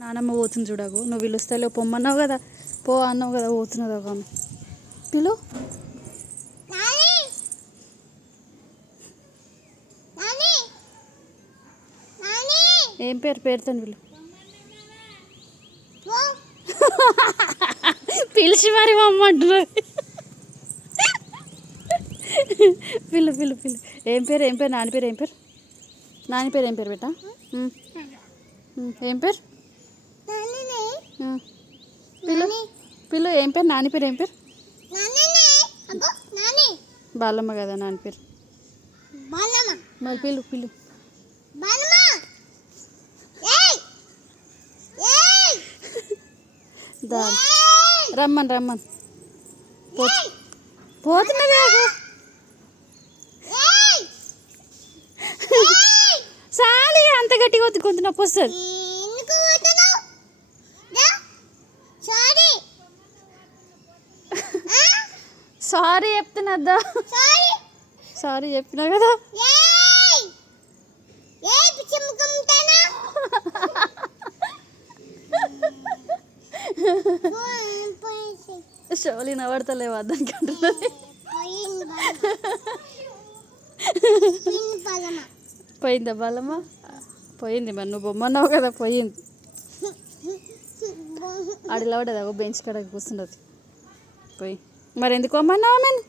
నానమ్మ పోతుంది చూడకు, నువ్వు పిలుస్తలేవు, పొమ్మన్నావు కదా, పో అన్నావు కదా, పోతున్నది ఒక ఆమె. పిలు. ఏం పేరు? పేరుతో పిలు. పిలిచి మరి మమ్మంటున్నది. పిల్లు పిల్లు పిల్లు. ఏం పేరు? ఏం పేరు? నాని పేరు ఏం పేరు? నాని పేరు ఏం పేరు బేటా? ఏం పేరు? పిల్లు పిల్లు. ఏం పేరు? నాని పేరు ఏం పేరు? బాలమ్మ కదా నాని పేరు. మరి పిల్లు పిల్లు. దా రమ్మని రమ్మని. పోతున్నది. సాలి అంత గట్టిగా వద్దు, కొంత నొప్పి వస్తుంది. సారీ చెప్తున్నద్దా? సారీ చెప్పినా కదా. షోలి నవ్వడతలేవు అద్దానికి అంటున్నది. పోయిందా బాలమ్మ? పోయింది. మరి నువ్వు బొమ్మన్నావు కదా, పోయింది. ఆడిలా పడదా ఒక బెంచ్ కాడ కూర్చున్నది పోయి. మరి ఎందుకు బొమ్మన్నావు? నేను